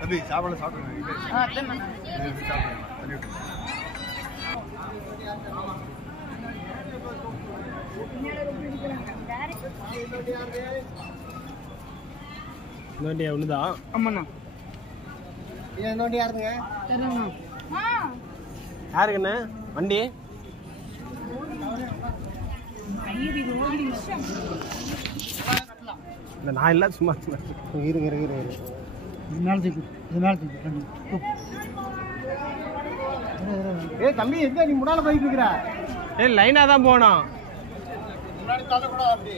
अभी चावल साफ நோண்டியா ஒண்ணுதா அம்மண்ணா ஏன் நோண்டி யாருங்க யாருக்குண்ணே வண்டி இல்ல நான் இல்ல சும்மா இருங்க இருங்க இருங்க ஏய் தம்பி எங்க நீ முன்னால போயிட்டு இருக்கற ஏய் லைனா தான் போணும் முன்னாடி தள்ள கூட அப்படி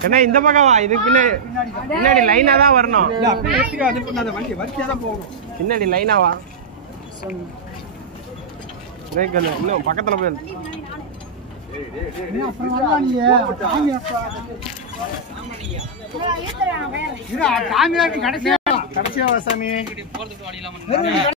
கண்ணா இந்த பக்கம் வா இதுக்கு பின்னாடி லைனா தான் வரணும் இல்ல அப்படியே ஏத்திக்க அது பண்ணாத வண்டி வரிசையா தான் போகணும் பின்னாடி லைனா வா பிரேக் இன்னும் பக்கத்துல போய் கடைசியா சாமி